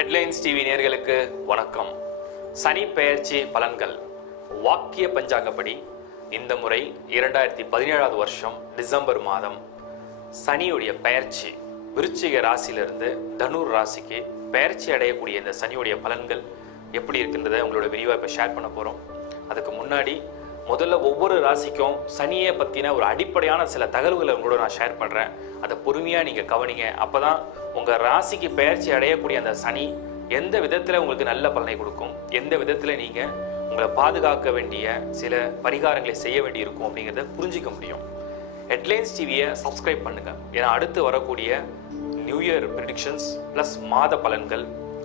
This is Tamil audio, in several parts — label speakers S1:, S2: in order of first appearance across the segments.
S1: ஹெட்லைன்ஸ் டிவி நேர்களுக்கு வணக்கம். சனி பெயர்ச்சி பலன்கள். வாக்கிய பஞ்சாங்கப்படி இந்த முறை இரண்டாயிரத்தி பதினேழாவது வருஷம் டிசம்பர் மாதம். சனியுடைய பெயர்ச்சி. விருச்சிக ராசியிலிருந்து தனுர் ராசிக்கு பெயர்ச்சி அடையக்கூடிய இந்த சனியுடைய பலன்கள் எப்படி இருக்கின்றதை உங்களோட விரிவாக இப்போ ஷேர் பண்ண போகிறோம் அதுக்கு முன்னாடி முதல்ல ஒவ்வொரு ராசிக்கும் சனியை பற்றின ஒரு அடிப்படையான சில தகவல்களை உங்களோட நான் ஷேர் பண்ணுறேன் அதை பொறுமையாக நீங்கள் கவனிங்க. அப்போ தான் உங்கள் ராசிக்கு பெயர்ச்சி அடையக்கூடிய அந்த சனி எந்த விதத்தில் உங்களுக்கு நல்ல பலனை கொடுக்கும்? எந்த விதத்தில் நீங்கள் உங்களை பாதுகாக்க வேண்டிய சில பரிகாரங்களை செய்ய வேண்டி இருக்கும் அப்படிங்கிறத புரிஞ்சிக்க முடியும். ஹெட்லைன்ஸ் டிவியை சப்ஸ்கிரைப் பண்ணுங்கள் ஏன்னா அடுத்து வரக்கூடிய நியூ இயர் ப்ரிடிக்ஷன்ஸ் ப்ளஸ் மாத பலன்கள்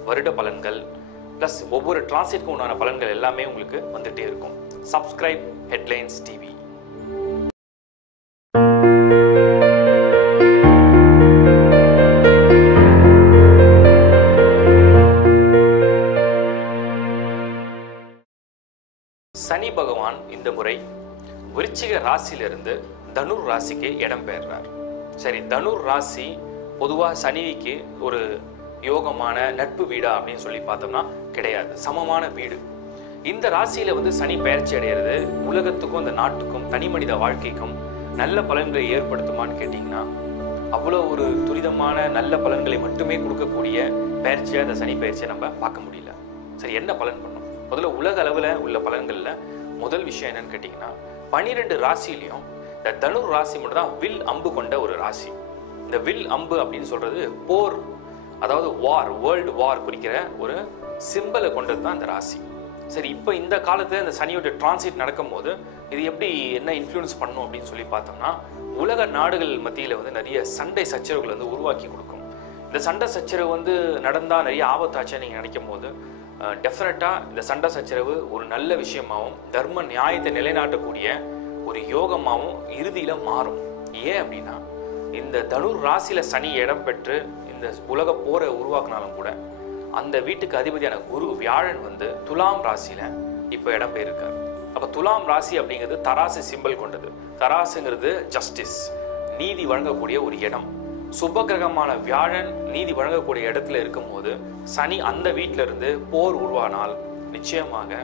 S1: வருட பலன்கள் ப்ளஸ் ஒவ்வொரு டிரான்சிட்க்கு உண்டான பலன்கள் எல்லாமே உங்களுக்கு வந்துகிட்டே இருக்கும். சப்ஸ்கிரைப் ஹெட்லைன்ஸ் டிவி சனி பகவான் இந்த முறை விருச்சிக ராசியிலிருந்து தனுர் ராசிக்கு இடம்பெயர்றார் சரி தனுர் ராசி பொதுவாக சனிக்கு ஒரு யோகமான நட்பு வீடா அப்படின்னு சொல்லி பார்த்தோம்னா கிடையாது. சமமான வீடு. இந்த ராசியில வந்து சனி பெயர்ச்சி அடைகிறது உலகத்துக்கும் இந்த நாட்டுக்கும் தனி மனித வாழ்க்கைக்கும் நல்ல பலன்களை ஏற்படுத்துமான்னு கேட்டிங்கன்னா அவ்வளோ ஒரு துரிதமான நல்ல பலன்களை மட்டுமே கொடுக்கக்கூடிய பயிற்சியாக அந்த சனி பயிற்சியை நம்ம பார்க்க முடியல. சரி என்ன பலன் பண்ணும் முதல்ல உலக அளவில் உள்ள பலன்களில் முதல் விஷயம் என்னன்னு கேட்டிங்கன்னா பனிரெண்டு ராசிலையும் இந்த தனுர் ராசி மட்டும் தான் வில் அம்பு கொண்ட ஒரு ராசி. இந்த வில் அம்பு அப்படின்னு சொல்றது போர் அதாவது வார் வேர்ல்டு வார் குறிக்கிற ஒரு சிம்பலை கொண்டது தான் இந்த ராசி. சரி இப்போ இந்த காலத்தில் இந்த சனியோட டிரான்சிட் நடக்கும்போது இது எப்படி என்ன இன்ஃப்ளூயன்ஸ் பண்ணும் அப்படின்னு சொல்லி பார்த்தோம்னா உலக நாடுகள் மத்தியில் வந்து நிறைய சண்டை சச்சரவுகள் வந்து உருவாக்கி கொடுக்கும். இந்த சண்டை சச்சரவு வந்து நடந்தால் நிறைய ஆபத்தாச்சுன்னு நீங்கள் நினைக்கும் போது டெஃபினட்டாக இந்த சண்டை சச்சரவு ஒரு நல்ல விஷயமாகவும் தர்ம நியாயத்தை நிலைநாட்டக்கூடிய ஒரு யோகமாகவும் இறுதியில் மாறும். ஏன் அப்படின்னா இந்த தனுர் ராசியில் சனி இடம் பெற்று இந்த உலக போரை உருவாக்குனாலும் கூட அந்த வீட்டுக்கு அதிபதியான குரு வியாழன் வந்து துலாம் ராசியில இப்போ இடம் பெயிருக்கார் அப்போ துலாம் ராசி அப்படிங்கிறது தராசு சிம்பல் கொண்டது. தராசுங்கிறது ஜஸ்டிஸ் நீதி வழங்கக்கூடிய ஒரு இடம். சுப கிரகமான வியாழன் நீதி வழங்கக்கூடிய இடத்துல இருக்கும்போது சனி அந்த வீட்டில இருந்து போர் உருவானால் நிச்சயமாக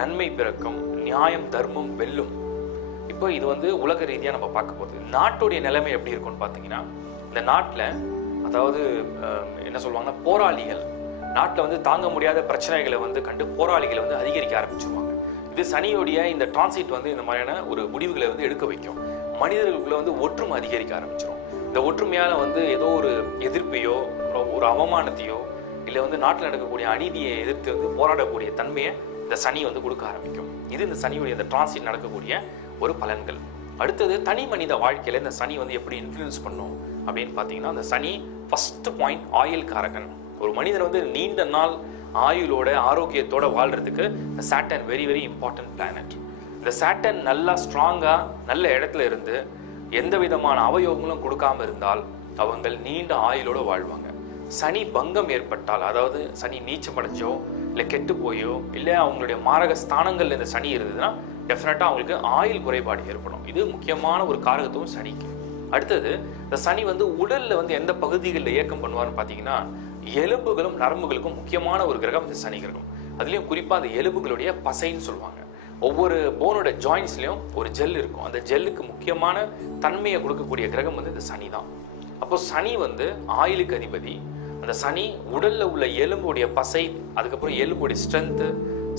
S1: நன்மை பிறக்கும் நியாயம் தர்மம் வெல்லும். இப்போ இது வந்து உலக ரீதியாக நம்ம பார்க்க போகிறது நாட்டுடைய நிலைமை எப்படி இருக்கும்னு பார்த்தீங்கன்னா இந்த நாட்டில் அதாவது என்ன சொல்லுவாங்கன்னா போராளிகள் நாட்டில் வந்து தாங்க முடியாத பிரச்சனைகளை வந்து கண்டு போராளிகளை வந்து அதிகரிக்க ஆரம்பிச்சிருவாங்க. இது சனியோடைய இந்த டிரான்சிட் வந்து இந்த மாதிரியான ஒரு முடிவுகளை வந்து எடுக்க வைக்கும். மனிதர்களுக்குள்ள வந்து ஒற்றுமை அதிகரிக்க ஆரம்பிச்சிடும் இந்த ஒற்றுமையால் வந்து ஏதோ ஒரு எதிர்ப்பையோ ஒரு- அவமானத்தையோ இல்லை வந்து நாட்டில் நடக்கக்கூடிய அநீதியை எதிர்த்து வந்து போராடக்கூடிய தன்மையை இந்த சனி வந்து கொடுக்க ஆரம்பிக்கும். இது இந்த சனியுடைய இந்த டிரான்சிட் நடக்கக்கூடிய ஒரு பலன்கள். அடுத்தது தனி மனித வாழ்க்கையில் இந்த சனி வந்து எப்படி இன்ஃப்ளூயன்ஸ் பண்ணும் அப்படின்னு பார்த்தீங்கன்னா அந்த சனி ஃபஸ்ட்டு பாயிண்ட் ஆயில் காரகன். ஒரு மனிதன் வந்து நீண்ட நாள் ஆயுளோட ஆரோக்கியத்தோட வாழ்றதுக்கு இந்த Saturn very very important planet இந்த சாட்டன் நல்லா ஸ்ட்ராங்காக நல்ல இடத்துல இருந்து எந்த விதமான அவயோகங்களும் கொடுக்காம இருந்தால் அவங்கள் நீண்ட ஆயுளோடு வாழ்வாங்க. சனி பங்கம் ஏற்பட்டால் அதாவது சனி நீச்சமடைஞ்சோ இல்லை கெட்டு போயோ இல்லை அவங்களுடைய மாரக ஸ்தானங்களில் இந்த சனி இருந்ததுன்னா டெஃபினட்டாக அவங்களுக்கு ஆயுள் குறைபாடு ஏற்படும். இது முக்கியமான ஒரு காரகத்துவம் சனிக்கு. அடுத்தது இந்த சனி வந்து உடலில் வந்து எந்த பகுதிகளில் இயக்கம் பண்ணுவார்னு பார்த்தீங்கன்னா எலும்புகளும் நரம்புகளுக்கும் முக்கியமான ஒரு கிரகம் இந்த சனி கிரகம். அதுலேயும் குறிப்பாக அந்த எலும்புகளுடைய பசைன்னு சொல்லுவாங்க. ஒவ்வொரு போனோட ஜாயின்ஸ்லேயும் ஒரு ஜெல் இருக்கும். அந்த ஜெல்லுக்கு முக்கியமான தன்மையை கொடுக்கக்கூடிய கிரகம் வந்து இந்த சனி தான். அப்போ சனி வந்து ஆயிலுக்கு அதிபதி. அந்த சனி உடல்ல உள்ள எலும்புடைய பசை அதுக்கப்புறம் எலும்புடைய ஸ்ட்ரென்த்து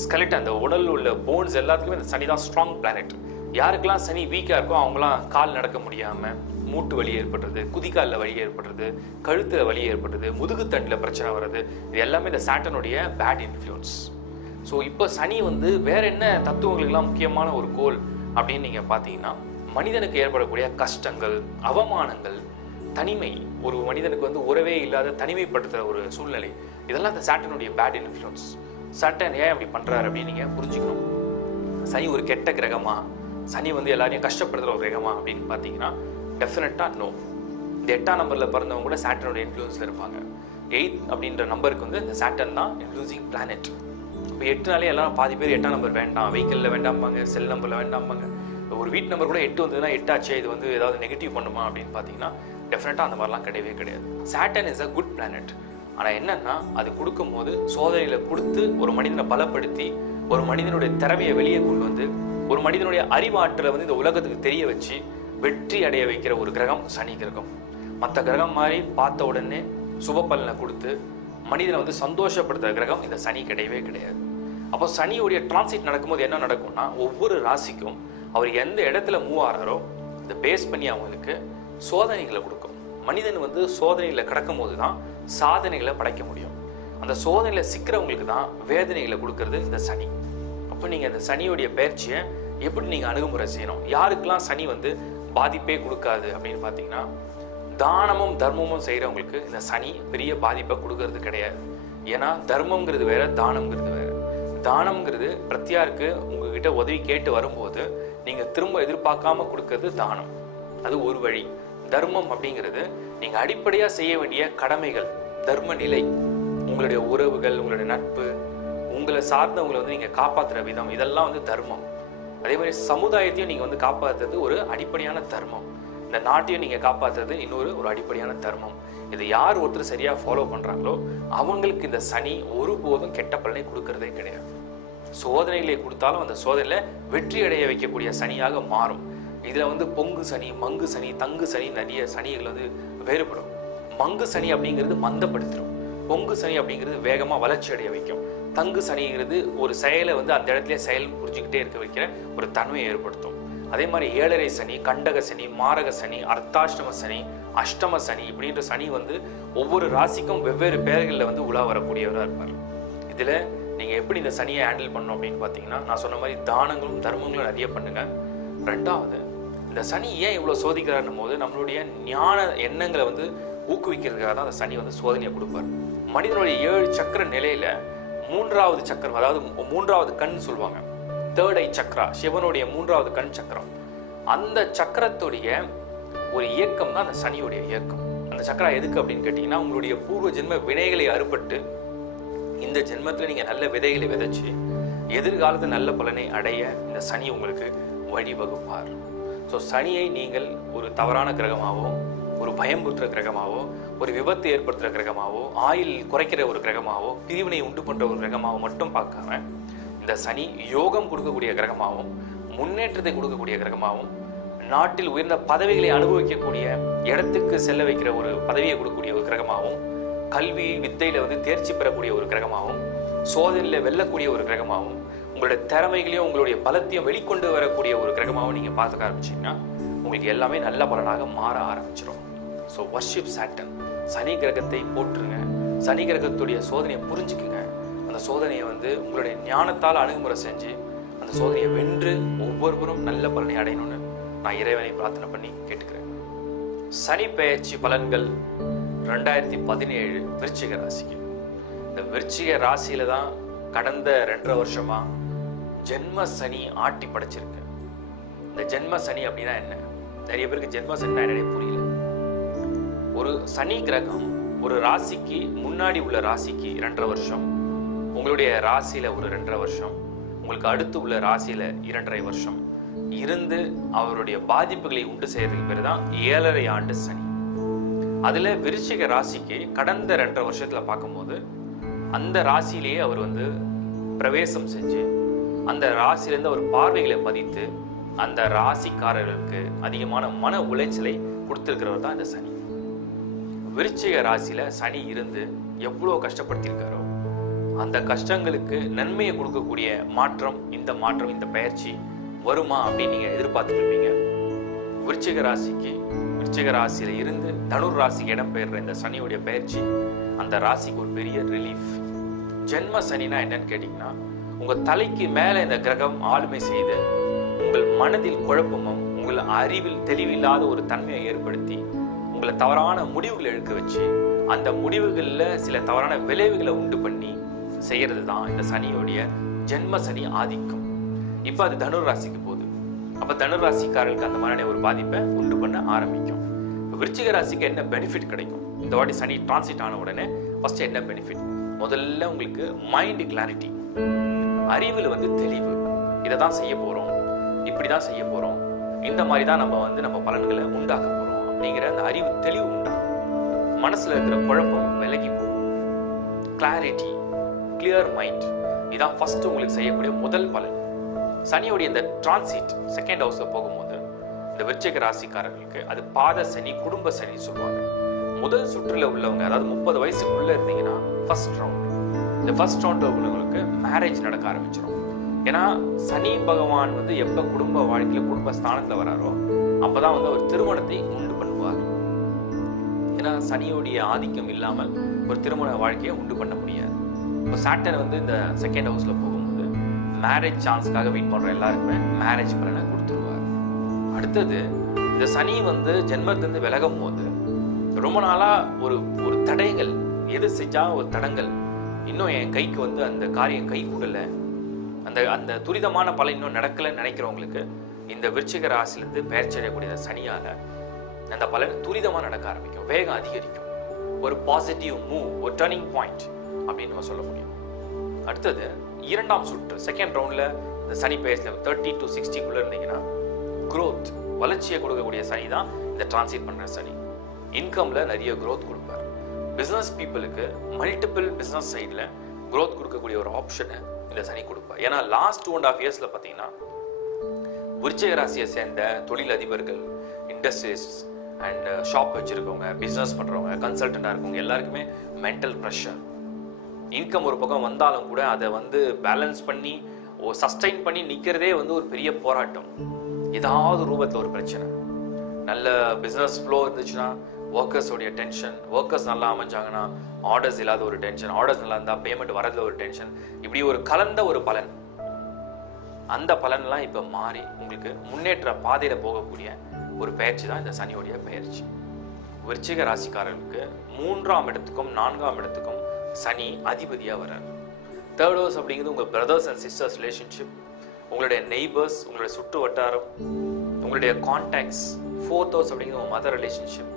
S1: ஸ்கெலட் அந்த உடல்ல உள்ள போன்ஸ் எல்லாத்துக்குமே அந்த சனி தான் ஸ்ட்ராங் பிளானட் யாருக்கெல்லாம் சனி வீக்காக இருக்கோ அவங்களாம் கால் நடக்க முடியாமல் மூட்டு வலி ஏற்படுறது குதிக்காலில் வலி ஏற்படுறது கழுத்தில் வலி ஏற்படுறது முதுகுத்தண்டில் பிரச்சனை வர்றது இது எல்லாமே இந்த சாட்டனுடைய பேட் இன்ஃப்ளூயன்ஸ் ஸோ இப்போ சனி வந்து வேற என்ன தத்துவங்களுக்கெல்லாம் முக்கியமான ஒரு கோல் அப்படின்னு நீங்கள் பார்த்தீங்கன்னா மனிதனுக்கு ஏற்படக்கூடிய கஷ்டங்கள் அவமானங்கள் தனிமை ஒரு மனிதனுக்கு வந்து உறவே இல்லாத தனிமைப்படுத்துகிற ஒரு சூழ்நிலை இதெல்லாம் இந்த சாட்டனுடைய பேட் இன்ஃப்ளூயன்ஸ் சாட்டன் ஏன் அப்படி பண்ணுறாரு அப்படின்னு நீங்கள் புரிஞ்சுக்கணும். சனி ஒரு கெட்ட கிரகமா சனி வந்து எல்லாரையும் கஷ்டப்படுத்துகிற ஒரு கிரகமா அப்படின்னு பார்த்தீங்கன்னா டெஃபினட்டாக நோ இந்த எட்டாம் நம்பரில் பிறந்தவங்க கூட சாட்டனோட இன்ஃப்ளூயன்ஸில் இருப்பாங்க. எயித் அப்படின்ற நம்பருக்கு வந்து இந்த சாட்டன் தான் இன்ஃப்ளூசிங் பிளானட் இப்போ எட்டுனாலே எல்லாம் பாதி பேர் எட்டாம் நம்பர் வேண்டாம். வெஹிக்கிளில் வேண்டாம்பாங்க செல் நம்பரில் வேண்டாம்பாங்க. ஒரு வீட் நம்பர் கூட எட்டு வந்ததுன்னா எட்டாச்சே இது வந்து ஏதாவது நெகட்டிவ் பண்ணுமா அப்படின்னு பார்த்தீங்கன்னா டெஃபினட்டாக அந்த மாதிரிலாம் கிடையவே கிடையாது. Saturn is a good planet ஆனால் என்னன்னா அது கொடுக்கும்போது சோதனையில் கொடுத்து ஒரு மனிதனை பலப்படுத்தி ஒரு மனிதனுடைய திறமையை வெளியே கொண்டு வந்து ஒரு மனிதனுடைய அறிவாற்றலை வந்து இந்த உலகத்துக்கு தெரிய வச்சு வெற்றி அடைய வைக்கிற ஒரு கிரகம் சனி கிரகம். மற்ற கிரகம் மாதிரி பார்த்த உடனே சுப பலனை கொடுத்து மனிதனை வந்து சந்தோஷப்படுத்துகிற கிரகம் இந்த சனி கிடையவே கிடையாது. அப்போ சனியுடைய டிரான்சிட் நடக்கும்போது என்ன நடக்கும்னா ஒவ்வொரு ராசிக்கும் அவர் எந்த இடத்துல மூவ் ஆகிறாரோ இதை பேஸ் பண்ணி அவங்களுக்கு சோதனைகளை கொடுக்கும். மனிதன் வந்து சோதனைகளை கிடக்கும் போது தான் சாதனைகளை படைக்க முடியும். அந்த சோதனையில் சிக்கிறவங்களுக்கு தான் வேதனைகளை கொடுக்கறது இந்த சனி. அப்போ நீங்கள் இந்த சனியுடைய பயிற்சியை எப்படி நீங்கள் அணுகுமுறை செய்யணும்? யாருக்கெல்லாம் சனி வந்து பாதிப்பே கொடுக்காது அப்படின்னு பார்த்தீங்கன்னா தானமும் தர்மமும் செய்கிறவங்களுக்கு இந்த சனி பெரிய பாதிப்பை கொடுக்கறது கிடையாது. ஏன்னா தர்மம்ங்கிறது வேற தானம்ங்கிறது வேற. தானம்ங்கிறது பிரத்தியாருக்கு உங்ககிட்ட உதவி கேட்டு வரும்போது நீங்கள் திரும்ப எதிர்பார்க்காம கொடுக்கறது தானம். அது ஒரு வழி. தர்மம் அப்படிங்கிறது நீங்கள் அடிப்படையாக செய்ய வேண்டிய கடமைகள் தர்ம நிலை. உங்களுடைய உறவுகள் உங்களுடைய நட்பு உங்களை சார்ந்தவங்களை வந்து நீங்கள் காப்பாற்றுற விதம் இதெல்லாம் வந்து தர்மம். அதே மாதிரி சமுதாயத்தையும் நீங்கள் வந்து காப்பாற்றுறது ஒரு அடிப்படையான தர்மம். இந்த நாட்டையும் நீங்கள் காப்பாற்றுறது இன்னொரு ஒரு அடிப்படையான தர்மம். இதை யார் ஒருத்தர் சரியாக ஃபாலோ பண்ணுறாங்களோ அவங்களுக்கு இந்த சனி ஒருபோதும் கெட்ட பலனை கொடுக்கறதே கிடையாது. சோதனைகளை கொடுத்தாலும் அந்த சோதனையில் வெற்றி அடைய வைக்கக்கூடிய சனியாக மாறும். இதில் வந்து பொங்கு சனி மங்கு சனி தங்கு சனி நிறைய சனிகள் வந்து வேறுபடும். மங்கு சனி அப்படிங்கிறது மந்தப்படுத்திடும். பொங்கு சனி அப்படிங்கிறது வேகமாக வளர்ச்சி அடைய வைக்கும். தங்கு சனிங்கிறது ஒரு செயலை வந்து அந்த இடத்துல செயல் புரிஞ்சுக்கிட்டே இருக்க வைக்கிற ஒரு தன்மையை ஏற்படுத்தும். அதே மாதிரி ஏழரை சனி கண்டக சனி மாரக சனி அர்த்தாஷ்டம சனி அஷ்டம சனி இப்படின்ற சனி வந்து ஒவ்வொரு ராசிக்கும் வெவ்வேறு பெயர்களில் வந்து உலா வரக்கூடியவராக இருப்பார். இதில் நீங்கள் எப்படி இந்த சனியை ஹேண்டில் பண்ணணும் அப்படின்னு பார்த்தீங்கன்னா நான் சொன்ன மாதிரி தானங்களும் தர்மங்களும் நிறைய பண்ணுங்கள் ரெண்டாவது இந்த சனி ஏன் இவ்வளோ சோதிக்கிறாருன்னும் போது நம்மளுடைய ஞான எண்ணங்களை வந்து ஊக்குவிக்கிறதுக்காக தான் அந்த சனி வந்து சோதனையை கொடுப்பார். மனிதனுடைய ஏழு சக்கர நிலையில் மூன்றாவது சக்கரம் அதாவது மூன்றாவது கண் சொல்லுவாங்க. தேர்ட் ஐ சக்கரா சிவனுடைய மூன்றாவது கண் சக்கரம். அந்த சக்கரத்துடைய ஒரு இயக்கம் தான் அந்த சனியுடைய இயக்கம். அந்த சக்கரா எதுக்கு அப்படின்னு கேட்டிங்கன்னா உங்களுடைய பூர்வ ஜென்ம வினைகளை அறுபட்டு இந்த ஜென்மத்தில் நீங்கள் நல்ல விதைகளை விதைச்சி எதிர்காலத்தில் நல்ல பலனை அடைய இந்த சனி உங்களுக்கு வழிவகுப்பார். ஸோ சனியை நீங்கள் ஒரு தவறான கிரகமாகவும் ஒரு பயம்புறுத்துற கிரகமாவோ ஒரு விபத்து ஏற்படுத்துகிற கிரகமாவோ ஆயில் குறைக்கிற ஒரு கிரகமாவோ பிரிவினை உண்டு பண்ணுற ஒரு கிரகமாவோ மட்டும் பார்க்காம இந்த சனி யோகம் கொடுக்கக்கூடிய கிரகமாகவும் முன்னேற்றத்தை கொடுக்கக்கூடிய கிரகமாகவும் நாட்டில் உயர்ந்த பதவிகளை அனுபவிக்கக்கூடிய இடத்துக்கு செல்ல வைக்கிற ஒரு பதவியை கொடுக்கக்கூடிய ஒரு கிரகமாகவும் கல்வி வித்தையில வந்து தேர்ச்சி பெறக்கூடிய ஒரு கிரகமாகவும் சோதனையில் வெல்லக்கூடிய ஒரு கிரகமாகவும் உங்களுடைய திறமைகளையும் உங்களுடைய பலத்தையும் வெளிக்கொண்டு வரக்கூடிய ஒரு கிரகமாகவும் நீங்கள் பார்த்துக்க ஆரம்பிச்சீங்கன்னா உங்களுக்கு எல்லாமே நல்ல பலனாக மாற ஆரம்பிச்சிடும் ஸோ வர்ஷிப் சாட்டன் சனி கிரகத்தை போற்றுங்க. சனி கிரகத்துடைய சோதனையை புரிஞ்சுக்குங்க. அந்த சோதனையை வந்து உங்களுடைய ஞானத்தால் அணுகுமுறை செஞ்சு அந்த சோதனையை வென்று ஒவ்வொருவரும் நல்ல பலனை அடையணும்னு நான் இறைவனை பிரார்த்தனை பண்ணி கேட்டுக்கிறேன். சனி பெயர்ச்சி பலன்கள் ரெண்டாயிரத்தி பதினேழு விருச்சிக ராசிக்கு. இந்த விருச்சிக ராசியில தான் கடந்த ரெண்டரை வருஷமா ஜென்ம சனி ஆட்டி படைச்சிருக்கு. இந்த ஜென்ம சனி அப்படின்னா என்ன? நிறைய பேருக்கு ஜென்ம சனினா என்னன்னே புரியல. ஒரு சனி கிரகம் ஒரு ராசிக்கு முன்னாடி உள்ள ராசிக்கு இரண்டரை வருஷம். உங்களுடைய ராசியில ஒரு ரெண்டரை வருஷம். உங்களுக்கு அடுத்து உள்ள ராசியில இரண்டரை வருஷம். இருந்து அவருடைய பாதிப்புகளை உண்டு செய்யறதுக்கு பேர் தான் ஏழரை ஆண்டு சனி. அதுல விருச்சிக ராசிக்கு கடந்த ரெண்டரை வருஷத்துல பார்க்கும்போது அந்த ராசியிலேயே அவர் வந்து பிரவேசம் செஞ்சு அந்த ராசியிலேருந்து அவர் பார்வைகளை பதித்து அந்த ராசிக்காரர்களுக்கு அதிகமான மன உளைச்சலை கொடுத்துருக்கிறவர் தான் இந்த சனி. விருச்சிக ராசியில சனி இருந்து எவ்வளோ கஷ்டப்படுத்தியிருக்காரோ அந்த கஷ்டங்களுக்கு நன்மையை கொடுக்கக்கூடிய மாற்றம் இந்த மாற்றம் இந்த பயிற்சி வருமா அப்படின்னு நீங்க எதிர்பார்த்துருப்பீங்க விருச்சிக ராசிக்கு விருச்சிக ராசியில இருந்து தனுர் ராசிக்கு இடம்பெயர்ற இந்த சனியுடைய பயிற்சி அந்த ராசிக்கு ஒரு பெரிய ரிலீஃப் ஜென்ம சனினா என்னன்னு கேட்டிங்கன்னா உங்க தலைக்கு மேல இந்த கிரகம் ஆளுமை செய்து உங்கள் மனதில் குழப்பமும் உங்கள் அறிவில் தெளிவில்லாத ஒரு தன்மையை ஏற்படுத்தி உங்களை தவறான முடிவுகளை எடுக்க வச்சு அந்த முடிவுகளில் சில தவறான விளைவுகளை உண்டு பண்ணி செய்கிறது தான் இந்த சனியோடைய ஜென்ம சனி ஆதிக்கம். இப்போ அது தனுர் ராசிக்கு போகுது. அப்போ தனுர் ராசிக்காரர்களுக்கு அந்த மாதிரியான ஒரு பாதிப்பை உண்டு பண்ண ஆரம்பிக்கும். இப்போ விருச்சிக ராசிக்கு என்ன பெனிஃபிட் கிடைக்கும்? இந்த வாட்டி சனி டிரான்சிட் ஆன உடனே ஃபர்ஸ்ட் என்ன பெனிஃபிட் முதல்ல உங்களுக்கு மைண்ட் கிளாரிட்டி அறிவில் வந்து தெளிவு. இதை தான் செய்ய போகிறோம் இப்படி தான் செய்ய போகிறோம் இந்த மாதிரி தான் நம்ம வந்து நம்ம பலன்களை உண்டாக்க அப்படிங்கிற அந்த அறிவு தெளிவு உண்டாகும் மனசில் இருக்கிற குழப்பம் விலகி போகும் கிளாரிட்டி கிளியர் மைண்ட் இதான் ஃபர்ஸ்ட் உங்களுக்கு செய்யக்கூடிய முதல் பலன். சனியோடைய இந்த டிரான்சிட் செகண்ட் ஹவுஸ்ல போகும்போது இந்த விருச்சிக ராசிக்காரர்களுக்கு அது பாத சனி குடும்ப சனி சொல்லுவாங்க. முதல் சுற்றுல உள்ளவங்க அதாவது முப்பது வயசுக்குள்ள இருந்தீங்கன்னா ஃபர்ஸ்ட் ரவுண்ட் இந்த ஃபர்ஸ்ட் ரவுண்ட் உள்ளவங்களுக்கு மேரேஜ் நடக்க ஆரம்பிச்சிடும் ஏன்னா சனி பகவான் வந்து எப்ப குடும்ப வாழ்க்கையில குடும்ப ஸ்தானத்துல வராரோ அப்பதான் வந்து அவர் திருமணத்தை உண்டு ஏன்னா சனியோடைய ஆதிக்கம் இல்லாமல் ஒரு திருமண வாழ்க்கையை உண்டு பண்ண முடியாது. இப்போ சாட்டர் வந்து இந்த செகண்ட் ஹவுஸில் போகும்போது மேரேஜ் சான்ஸ்க்காக வெயிட் பண்ணுற எல்லாருக்குமே மேரேஜ் பலனை கொடுத்துருவார். அடுத்தது இந்த சனி வந்து ஜென்மத்திலிருந்து விலகும் போது ரொம்ப நாளாக ஒரு ஒரு தடைகள் எது செஞ்சால் ஒரு தடங்கள் இன்னும் என் கைக்கு வந்து அந்த காரியம் கை கூடலை அந்த அந்த துரிதமான பலன் இன்னும் நடக்கலைன்னு நினைக்கிறவங்களுக்கு இந்த விருச்சிக ராசிலேருந்து பெயர் செய்யக்கூடிய சனியால அந்த பலன் துரிதமாக நடக்க ஆரம்பிக்கும் வேகம் அதிகரிக்கும். ஒரு பாசிட்டிவ் மூவ் ஒரு டர்னிங் பாயிண்ட் அப்படின்னு நம்ம சொல்ல முடியும். அடுத்தது இரண்டாம் சுற்று செகண்ட் ரவுண்டில் இந்த சனி பெயர்ஸ்ல தேர்ட்டி டு சிக்ஸ்டிக்குள்ளே இருந்தீங்கன்னா க்ரோத் வளர்ச்சியை கொடுக்கக்கூடிய சனி தான் இந்த டிரான்சிட் பண்ணுற சனி. இன்கம்ல நிறைய க்ரோத் கொடுப்பார். பிஸ்னஸ் பீப்புளுக்கு மல்டிபிள் பிஸ்னஸ் சைடில் க்ரோத் கொடுக்கக்கூடிய ஒரு ஆப்ஷனை இந்த சனி கொடுப்பார். ஏன்னா லாஸ்ட் டூ அண்ட் ஆஃப் இயர்ஸில் பார்த்தீங்கன்னா விருச்சிக ராசியை சேர்ந்த தொழில் அதிபர்கள் இண்டஸ்ட்ரீஸ் அண்ட் ஷாப் uh, வச்சுருக்கவங்க பிஸ்னஸ் பண்ணுறவங்க கன்சல்டண்ட்டாக இருக்கவங்க எல்லாருக்குமே மென்டல் ப்ரெஷர் இன்கம் ஒரு பக்கம் வந்தாலும் கூட அதை வந்து பேலன்ஸ் பண்ணி சஸ்டைன் பண்ணி நிற்கிறதே வந்து ஒரு பெரிய போராட்டம். ஏதாவது ரூபத்தில் ஒரு பிரச்சனை. நல்ல பிஸ்னஸ் ஃப்ளோ இருந்துச்சுன்னா ஒர்க்கர்ஸோடைய டென்ஷன் ஒர்க்கர்ஸ் நல்லா அமைஞ்சாங்கன்னா ஆர்டர்ஸ் இல்லாத ஒரு டென்ஷன் ஆர்டர்ஸ் நல்லா இருந்தால் பேமெண்ட் வரதுல ஒரு டென்ஷன் இப்படி ஒரு கலந்த ஒரு பலன். அந்த பலன்லாம் இப்போ மாறி உங்களுக்கு முன்னேற்ற பாதையில் போகக்கூடிய ஒரு பயிற்சி தான் இந்த சனியோடைய பயிற்சி விருச்சிக ராசிக்காரர்களுக்கு மூன்றாம் இடத்துக்கும் நான்காம் இடத்துக்கும் சனி அதிபதியாக வர்றார். தேர்ட் ஹவுஸ் அப்படிங்கிறது உங்கள் பிரதர்ஸ் அண்ட் சிஸ்டர்ஸ் ரிலேஷன்ஷிப் உங்களுடைய நெய்பர்ஸ் உங்களுடைய சுற்று வட்டாரம் உங்களுடைய கான்டாக்ட்ஸ் ஃபோர்த் ஹவுஸ் அப்படிங்கிறது உங்கள் மதர் ரிலேஷன்ஷிப்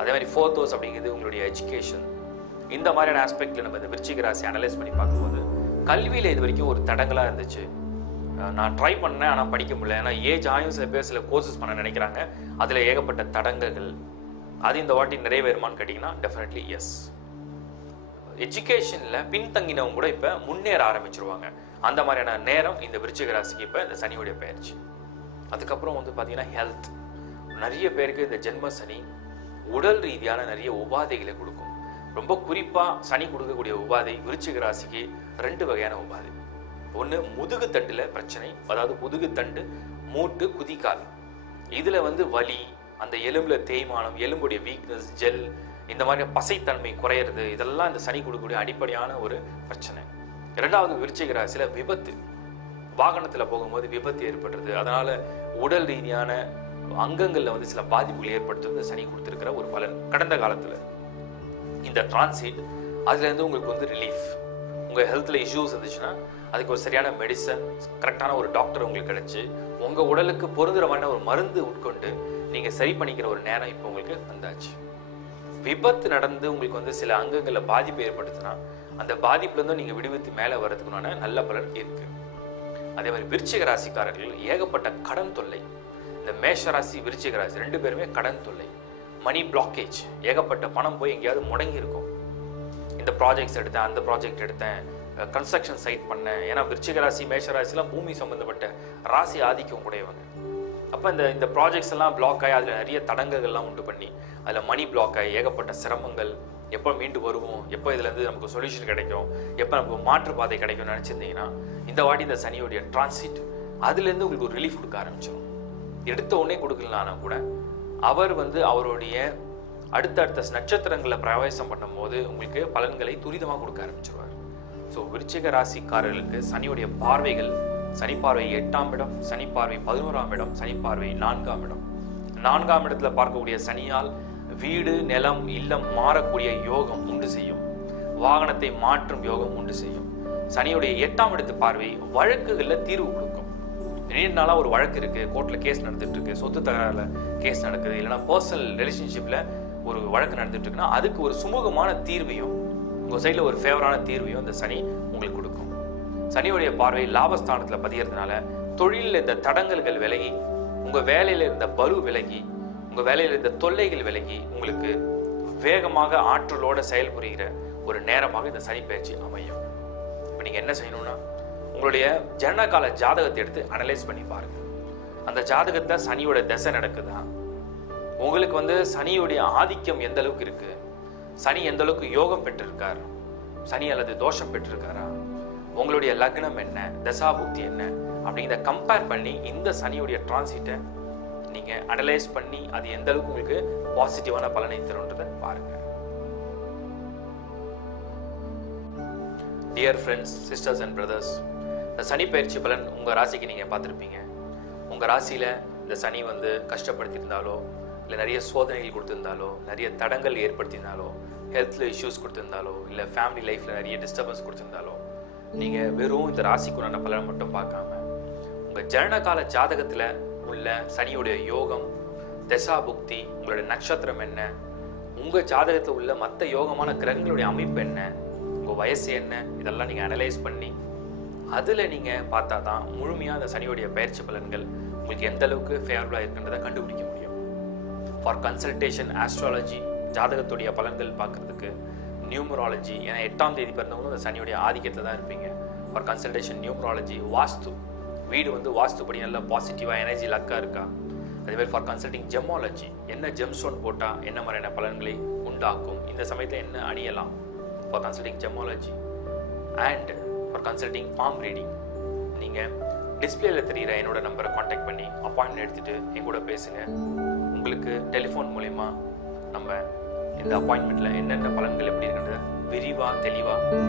S1: அதே மாதிரி ஃபோர்த் ஹவுஸ் அப்படிங்கிறது உங்களுடைய எஜுகேஷன் இந்த மாதிரியான ஆஸ்பெக்டில் நம்ம இந்த விருச்சிக ராசி அனலைஸ் பண்ணி பார்க்கும்போது கல்வியில் இது வரைக்கும் ஒரு தடங்களாக இருந்துச்சு. நான் ட்ரை பண்ணேன் ஆனால் படிக்க முடியல. ஏன்னா ஏஜ் ஆயும் சில பேர் சில கோர்சஸ் பண்ண நினைக்கிறாங்க. அதில் ஏகப்பட்ட தடங்கல்கள். அது இந்த வாட்டி நிறைவேறுமான்னு கேட்டிங்கன்னா டெஃபினெட்லி எஸ் எஜுகேஷனில் பின்தங்கினவங்க கூட இப்போ முன்னேற ஆரம்பிச்சிருவாங்க. அந்த மாதிரியான நேரம் இந்த விருச்சிக ராசிக்கு இப்போ இந்த சனியுடைய பயிற்சி அதுக்கப்புறம் வந்து பார்த்தீங்கன்னா ஹெல்த் நிறைய பேருக்கு இந்த ஜென்ம சனி உடல் ரீதியான நிறைய உபாதைகளை கொடுக்கும். ரொம்ப குறிப்பாக சனி கொடுக்கக்கூடிய உபாதை விருச்சிக ராசிக்கு ரெண்டு வகையான உபாதை. ஒன்று முதுகு தண்டுல பிரச்சனை அதாவது முதுகு தண்டு மூட்டு குதிக்கால் இதில் வந்து வலி அந்த எலும்புல தேய்மானம் எலும்புடைய வீக்னஸ் ஜெல் இந்த மாதிரி பசைத்தன்மை குறையிறது இதெல்லாம் இந்த சனி கொடுக்கக்கூடிய அடிப்படையான ஒரு பிரச்சனை. இரண்டாவது விருச்சிக ராசியில விபத்து. வாகனத்துல போகும்போது விபத்து ஏற்படுறது. அதனால உடல் ரீதியான அங்கங்கள்ல வந்து சில பாதிப்புகள் ஏற்படுத்துறது இந்த சனி கொடுத்துருக்கிற ஒரு பலன். கடந்த காலத்துல இந்த டிரான்சிட் அதுல இருந்து உங்களுக்கு வந்து ரிலீஃப் உங்கள் ஹெல்த்தில் இஷ்யூஸ் இருந்துச்சுன்னா அதுக்கு ஒரு சரியான மெடிசன் கரெக்டான ஒரு டாக்டர் உங்களுக்கு கிடச்சி உங்கள் உடலுக்கு பொருந்துகிறமான ஒரு மருந்து உட்கொண்டு நீங்கள் சரி பண்ணிக்கிற ஒரு நேரம் இப்போ உங்களுக்கு வந்தாச்சு. விபத்து நடந்து உங்களுக்கு வந்து சில அங்கங்களில் பாதிப்பு ஏற்பட்டுச்சுன்னா அந்த பாதிப்புலேருந்து நீங்கள் விடுவித்து மேலே வர்றதுக்குனான நல்ல பலன் இருக்குது அதே மாதிரி விருச்சிக ராசிக்காரர்கள் ஏகப்பட்ட கடன் தொல்லை. இந்த மேஷ ராசி விருச்சிக ராசி ரெண்டு பேருமே கடன் தொல்லை. மணி பிளாக்கேஜ் ஏகப்பட்ட பணம் போய் எங்கேயாவது முடங்கி இருக்கும் இந்த ப்ராஜெக்ட்ஸ் எடுத்தேன் அந்த ப்ராஜெக்ட் எடுத்தேன். கன்ஸ்ட்ரக்ஷன் சைட் பண்ணேன். ஏன்னா விருச்சிக ராசி மேஷ ராசிலாம் பூமி சம்மந்தப்பட்ட ராசி ஆதிக்கம் கூடையவங்க அப்போ இந்த இந்த ப்ராஜெக்ட்ஸ் எல்லாம் பிளாக் ஆகி அதில் நிறைய தடங்கல்கள்லாம் உண்டு பண்ணி அதில் மணி பிளாக் ஆகி ஏகப்பட்ட சிரமங்கள் எப்போ மீண்டு வருவோம் எப்போ இதுலேருந்து நமக்கு சொல்யூஷன் கிடைக்கும் எப்போ நமக்கு மாற்றுப்பாதை கிடைக்கும்னு நினச்சிருந்தீங்கன்னா இந்த வாட்டி இந்த சனியோடைய டிரான்சிட் அதுலேருந்து உங்களுக்கு ஒரு ரிலீஃப் கொடுக்க ஆரம்பிச்சிடும் எடுத்த உடனே கொடுக்கலனாலும் கூட அவர் வந்து அவருடைய அடுத்தடுத்த நட்சத்திரங்களை பிரவேசம் பண்ணும்போது உங்களுக்கு பலன்களை துரிதமாக கொடுக்க ஆரம்பிச்சிருவார். ஸோ விருச்சிக ராசிக்காரர்களுக்கு சனியுடைய பார்வைகள் சனி பார்வை எட்டாம் இடம் சனி பார்வை பதினோராம் இடம் சனி பார்வை நான்காம் இடம். நான்காம் இடத்துல பார்க்கக்கூடிய சனியால் வீடு நிலம் இல்லம் மாறக்கூடிய யோகம் உண்டு செய்யும். வாகனத்தை மாற்றும் யோகம் உண்டு செய்யும். சனியுடைய எட்டாம் இடத்து பார்வை வழக்குகளில் தீர்வு கொடுக்கும். நீண்ட நாளாக ஒரு வழக்கு இருக்கு கோர்ட்டில் கேஸ் நடந்துட்டு இருக்கு சொத்து தகராறுல கேஸ் நடக்குது இல்லைன்னா பர்சனல் ரிலேஷன்ஷிப்ல ஒரு வழக்கு நடந்துட்டு இருக்குன்னா அதுக்கு ஒரு சுமூகமான தீர்வையும் உங்கள் சைடில் ஒரு ஃபேவரான தீர்வையும் இந்த சனி உங்களுக்கு கொடுக்கும். சனியுடைய பார்வை லாபஸ்தானத்தில் பதிகிறதுனால தொழிலில் இந்த தடங்கல்கள் விலகி உங்கள் வேலையில் இருந்த பலு விலகி உங்கள் வேலையில் இருந்த தொல்லைகள் விலகி உங்களுக்கு வேகமாக ஆற்றலோட செயல்புரிகிற ஒரு நேரமாக இந்த சனி பயிற்சி அமையும். இப்போ நீங்கள் என்ன செய்யணும்னா உங்களுடைய ஜனனகால ஜாதகத்தை எடுத்து அனலைஸ் பண்ணி பாருங்கள் அந்த ஜாதகத்தை சனியோட திசை நடக்குதான் உங்களுக்கு வந்து சனியுடைய ஆதிக்கம் எந்த அளவுக்கு இருக்கு? சனி எந்த அளவுக்கு யோகம் பெற்றிருக்கார்? சனி அல்லது தோஷம் பெற்றிருக்காரா? உங்களுடைய லக்னம் என்ன? தசாபுக்தி என்ன? அப்படிங்கிறத கம்பேர் பண்ணி இந்த சனியுடைய டிரான்சிட்டை நீங்க அனலைஸ் பண்ணி அது எந்த அளவுக்கு உங்களுக்கு பாசிட்டிவான பலனை தரும்ன்றதை பாருங்க. Dear friends sisters and brothers இந்த சனி பயிற்சி பலன் உங்கள் ராசிக்கு நீங்கள் பார்த்துருப்பீங்க. உங்கள் ராசியில் இந்த சனி வந்து கஷ்டப்படுத்தியிருந்தாலோ இல்லை நிறைய சோதனைகள் கொடுத்துருந்தாலோ நிறைய தடங்கள் ஏற்படுத்தியிருந்தாலோ ஹெல்த்தில் இஷ்யூஸ் கொடுத்துருந்தாலோ இல்லை ஃபேமிலி லைஃப்பில் நிறைய டிஸ்டர்பன்ஸ் கொடுத்துருந்தாலோ நீங்கள் வெறும் இந்த ராசிக்குண்டான பலனை மட்டும் பார்க்காம உங்கள் ஜனனகால ஜாதகத்தில் உள்ள சனியுடைய யோகம் தசா புக்தி உங்களுடைய நட்சத்திரம் என்ன உங்கள் ஜாதகத்தில் உள்ள மற்ற யோகமான கிரகங்களுடைய அமைப்பு என்ன உங்கள் வயசு என்ன இதெல்லாம் நீங்கள் அனலைஸ் பண்ணி அதில் நீங்கள் பார்த்தா தான் முழுமையாக அந்த சனியுடைய பயிற்சி பலன்கள் உங்களுக்கு எந்த அளவுக்கு ஃபேவரபுளாக இருக்குன்றதை கண்டுபிடிக்க முடியும். ஃபார் கன்சல்டேஷன் ஆஸ்ட்ராலஜி ஜாதகத்துடைய பலன்கள் பார்க்கறதுக்கு நியூமராலஜி ஏன்னா எட்டாம் தேதி பிறந்தவங்களும் அந்த சனியுடைய ஆதிக்கத்தில் தான் இருப்பீங்க. For consultation numerology vastu. வீடு வந்து வாஸ்துப்படி நல்ல பாசிட்டிவாக எனர்ஜி லக்காக இருக்கா? அதேமாதிரி ஃபார் கன்சல்டிங் ஜெமாலஜி என்ன ஜெம் ஸ்டோன் போட்டால் என்ன மாதிரியான பலன்களை உண்டாக்கும்? இந்த சமயத்தில் என்ன அணியலாம்? For consulting gemology and for consulting palm reading நீங்கள் டிஸ்பிளேல தெரிகிற என்னோட நம்பரை காண்டாக்ட் பண்ணி அப்பாயின்மெண்ட் எடுத்துகிட்டு என் கூட பேசுங்க. உங்களுக்கு டெலிஃபோன் மூலிமா நம்ம இந்த அப்பாயின்மெண்ட்டில் என்னென்ன பலன்கள் எப்படி இருக்குன்றத விரிவாக தெளிவாக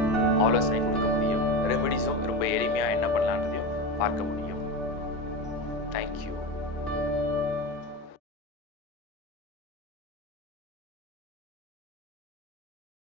S1: ஆலோசனை கொடுக்க முடியும். ரெமெடிஸும் ரொம்ப எளிமையாக என்ன பண்ணலான்றதையும் பார்க்க முடியும். தேங்க்யூ